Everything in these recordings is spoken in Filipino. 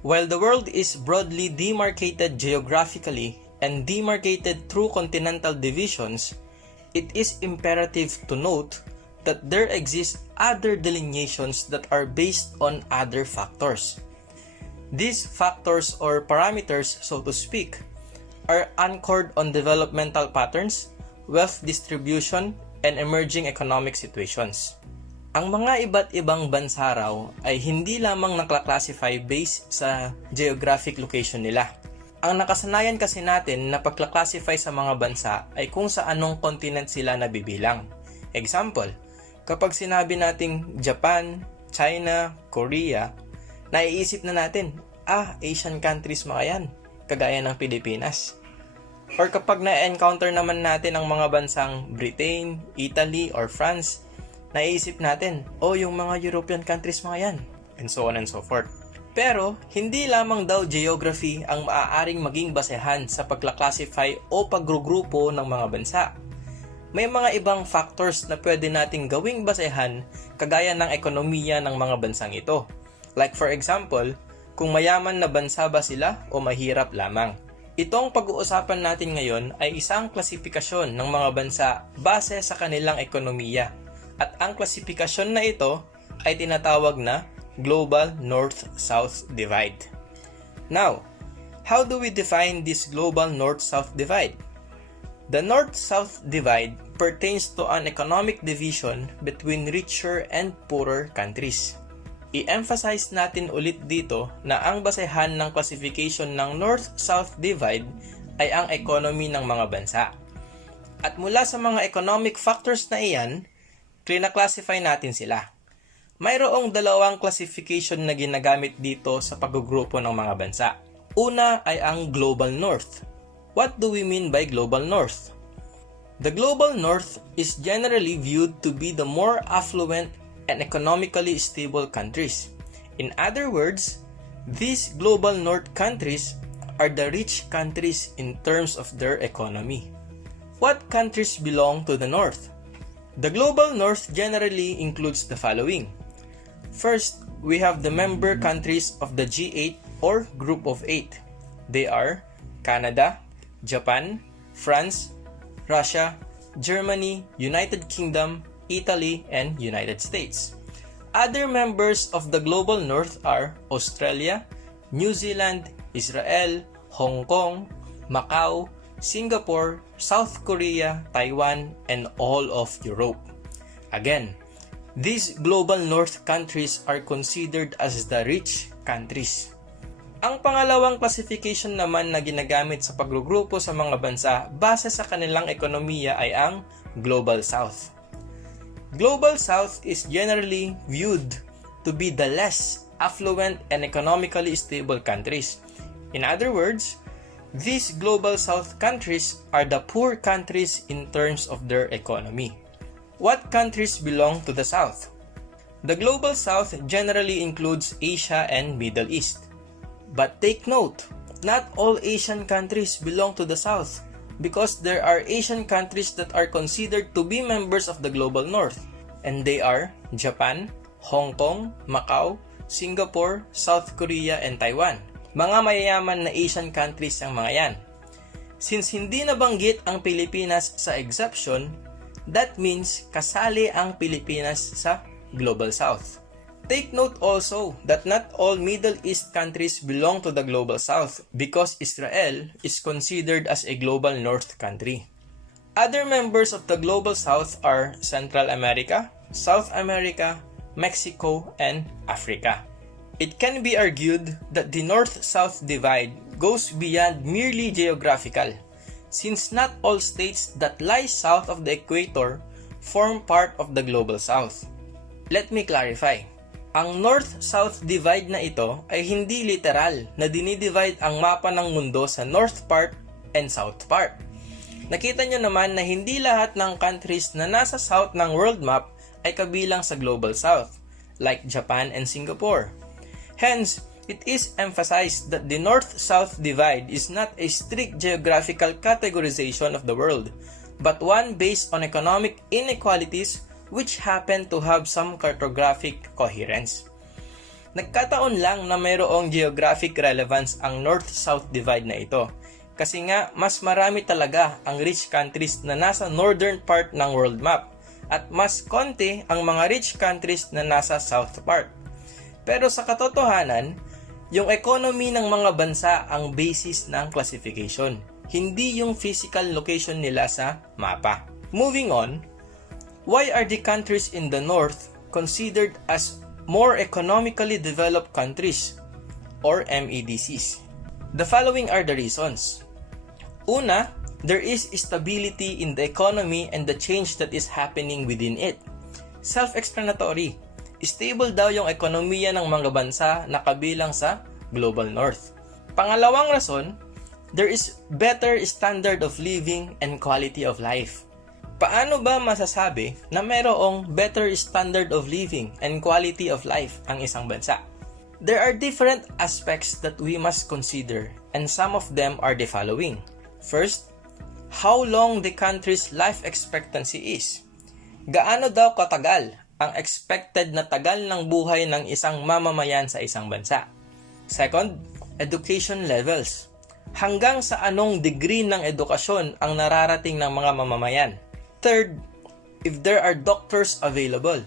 While the world is broadly demarcated geographically and demarcated through continental divisions, it is imperative to note that there exist other delineations that are based on other factors. These factors or parameters, so to speak, are anchored on developmental patterns, wealth distribution, and emerging economic situations. Ang mga iba't ibang bansa raw ay hindi lamang nakla-classify based sa geographic location nila. Ang nakasanayan kasi natin na pagkla-classify sa mga bansa ay kung sa anong continent sila nabibilang. Example, kapag sinabi nating Japan, China, Korea, naiisip na natin, Asian countries mga yan, kagaya ng Pilipinas. Or kapag na-encounter naman natin ang mga bansang Britain, Italy, or France, naiisip natin, yung mga European countries mga yan, and so on and so forth. Pero, hindi lamang daw geography ang maaaring maging basehan sa pagkla-classify o paggrupo ng mga bansa. May mga ibang factors na pwede nating gawing basehan kagaya ng ekonomiya ng mga bansang ito. Like for example, kung mayaman na bansa ba sila o mahirap lamang. Itong pag-uusapan natin ngayon ay isang klasifikasyon ng mga bansa base sa kanilang ekonomiya. At ang klasifikasyon na ito ay tinatawag na Global North-South Divide. Now, how do we define this Global North-South Divide? The North-South Divide pertains to an economic division between richer and poorer countries. I-emphasize natin ulit dito na ang basehan ng classification ng North-South Divide ay ang economy ng mga bansa. At mula sa mga economic factors na iyan, klina-classify natin sila. Mayroong dalawang classification na ginagamit dito sa paggrupo ng mga bansa. Una ay ang Global North. What do we mean by Global North? The Global North is generally viewed to be the more affluent and economically stable countries. In other words, these Global North countries are the rich countries in terms of their economy. What countries belong to the North? The Global North generally includes the following. First, we have the member countries of the G8 or Group of 8. They are Canada, Japan, France, Russia, Germany, United Kingdom, Italy, and United States. Other members of the Global North are Australia, New Zealand, Israel, Hong Kong, Macau, Singapore, South Korea, Taiwan, and all of Europe. Again, these Global North countries are considered as the rich countries. Ang pangalawang classification naman na ginagamit sa paggrupo sa mga bansa base sa kanilang ekonomiya ay ang Global South. Global South is generally viewed to be the less affluent and economically stable countries. In other words, these Global South countries are the poor countries in terms of their economy. What countries belong to the South? The Global South generally includes Asia and Middle East. But take note, not all Asian countries belong to the South, because there are Asian countries that are considered to be members of the Global North, and they are Japan, Hong Kong, Macau, Singapore, South Korea, and Taiwan. Mga mayayaman na Asian countries ang mga yan. Since hindi nabanggit ang Pilipinas sa exception, that means kasali ang Pilipinas sa Global South. Take note also that not all Middle East countries belong to the Global South because Israel is considered as a Global North country. Other members of the Global South are Central America, South America, Mexico, and Africa. It can be argued that the North-South divide goes beyond merely geographical, since not all states that lie south of the equator form part of the Global South. Let me clarify. Ang North-South divide na ito ay hindi literal na dinidivide ang mapa ng mundo sa North part and South part. Nakita nyo naman na hindi lahat ng countries na nasa South ng world map ay kabilang sa Global South, like Japan and Singapore. Hence, it is emphasized that the North-South divide is not a strict geographical categorization of the world, but one based on economic inequalities which happen to have some cartographic coherence. Nagkataon lang na mayroong geographic relevance ang North-South divide na ito. Kasi nga, mas marami talaga ang rich countries na nasa northern part ng world map at mas konti ang mga rich countries na nasa south part. Pero sa katotohanan, yung economy ng mga bansa ang basis ng classification, hindi yung physical location nila sa mapa. Moving on, why are the countries in the north considered as more economically developed countries or MEDCs? The following are the reasons. Una, there is stability in the economy and the change that is happening within it. Self-explanatory. Stable daw yung ekonomiya ng mga bansa na kabilang sa Global North. Pangalawang rason, there is better standard of living and quality of life. Paano ba masasabi na mayroong better standard of living and quality of life ang isang bansa? There are different aspects that we must consider, and some of them are the following. First, how long the country's life expectancy is. Gaano daw katagal ang expected na tagal ng buhay ng isang mamamayan sa isang bansa? Second, education levels. Hanggang sa anong degree ng edukasyon ang nararating ng mga mamamayan? Third, if there are doctors available.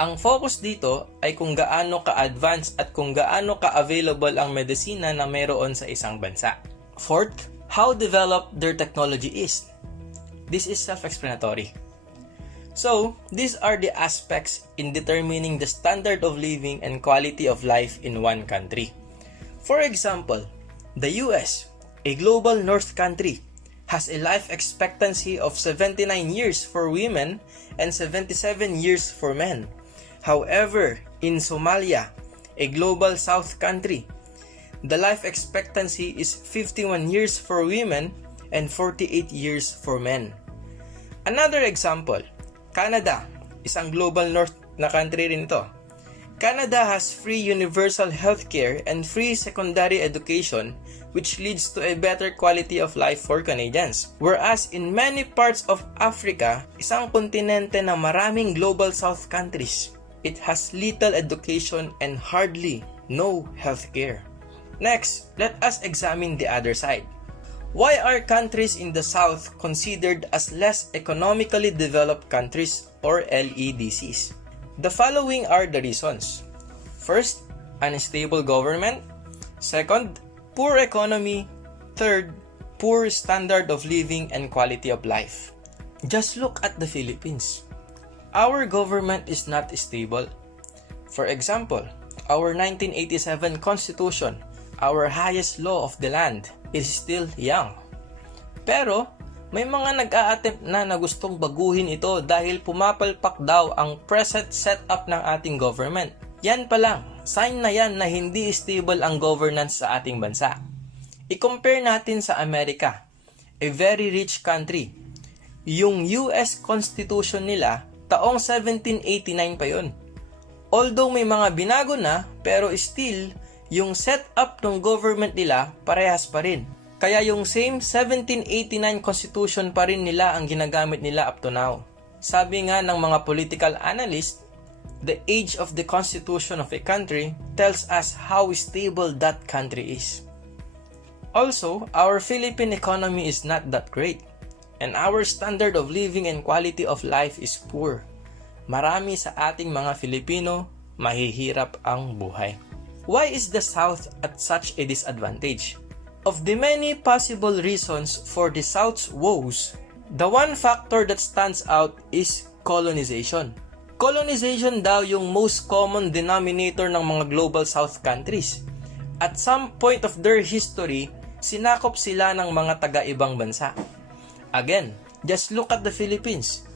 Ang focus dito ay kung gaano ka-advanced at kung gaano ka-available ang medisina na mayroon sa isang bansa. Fourth, how developed their technology is. This is self-explanatory. So, these are the aspects in determining the standard of living and quality of life in one country. For example, the US, a global north country, has a life expectancy of 79 years for women and 77 years for men. However, in Somalia, a global south country, the life expectancy is 51 years for women and 48 years for men. Another example, Canada, isang global north na country rin ito. Canada has free universal healthcare and free secondary education, which leads to a better quality of life for Canadians. Whereas in many parts of Africa, isang kontinente na maraming global south countries, it has little education and hardly no healthcare. Next, let us examine the other side. Why are countries in the south considered as less economically developed countries or LEDCs? The following are the reasons. First, unstable government. Second, poor economy. Third, poor standard of living and quality of life. Just look at the Philippines. Our government is not stable. For example, our 1987 Constitution, our highest law of the land, is still young. Pero, may mga nag-a-attempt na gustong baguhin ito dahil pumapalpak daw ang present setup ng ating government. Yan pa lang, sign na yan na hindi stable ang governance sa ating bansa. I-compare natin sa Amerika, a very rich country. Yung US Constitution nila, taong 1789 pa yun. Although may mga binago na, pero still, yung setup ng government nila parehas pa rin. Kaya yung same 1789 Constitution pa rin nila ang ginagamit nila up to now. Sabi nga ng mga political analyst, the age of the constitution of a country tells us how stable that country is. Also, our Philippine economy is not that great, and our standard of living and quality of life is poor. Marami sa ating mga Filipino, mahihirap ang buhay. Why is the South at such a disadvantage? Of the many possible reasons for the South's woes, the one factor that stands out is colonization. Colonization daw yung most common denominator ng mga global South countries. At some point of their history, sinakop sila ng mga taga-ibang bansa. Again, just look at the Philippines.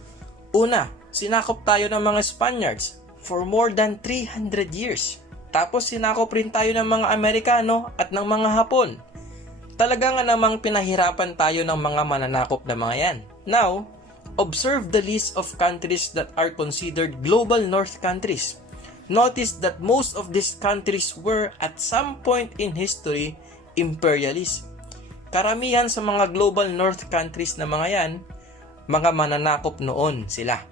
Una, sinakop tayo ng mga Spaniards for more than 300 years. Tapos sinakop rin tayo ng mga Amerikano at ng mga Hapon. Talaga nga namang pinahirapan tayo ng mga mananakop na mga yan. Now, observe the list of countries that are considered global north countries. Notice that most of these countries were at some point in history imperialist. Karamihan sa mga global north countries na mga yan, mga mananakop noon sila.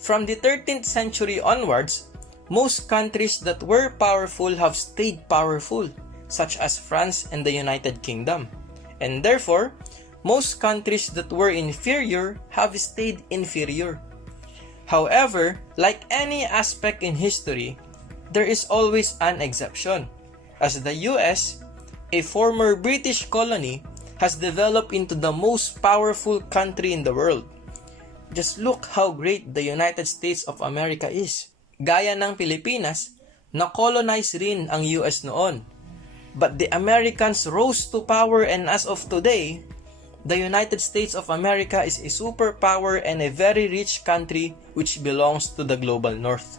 From the 13th century onwards, most countries that were powerful have stayed powerful, such as France and the United Kingdom. And therefore, most countries that were inferior have stayed inferior. However, like any aspect in history, there is always an exception, as the US, a former British colony, has developed into the most powerful country in the world. Just look how great the United States of America is. Gaya ng Pilipinas, na-colonize rin ang US noon. But the Americans rose to power, and as of today, the United States of America is a superpower and a very rich country which belongs to the global north.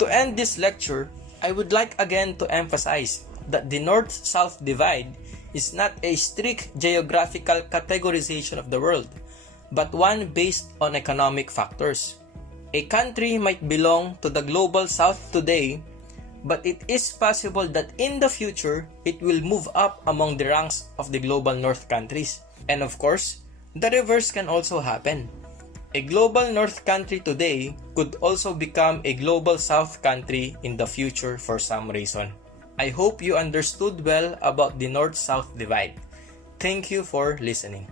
To end this lecture, I would like again to emphasize that the North-South divide is not a strict geographical categorization of the world, but one based on economic factors. A country might belong to the global south today, but it is possible that in the future, it will move up among the ranks of the global north countries. And of course, the reverse can also happen. A global north country today could also become a global south country in the future for some reason. I hope you understood well about the North-South divide. Thank you for listening.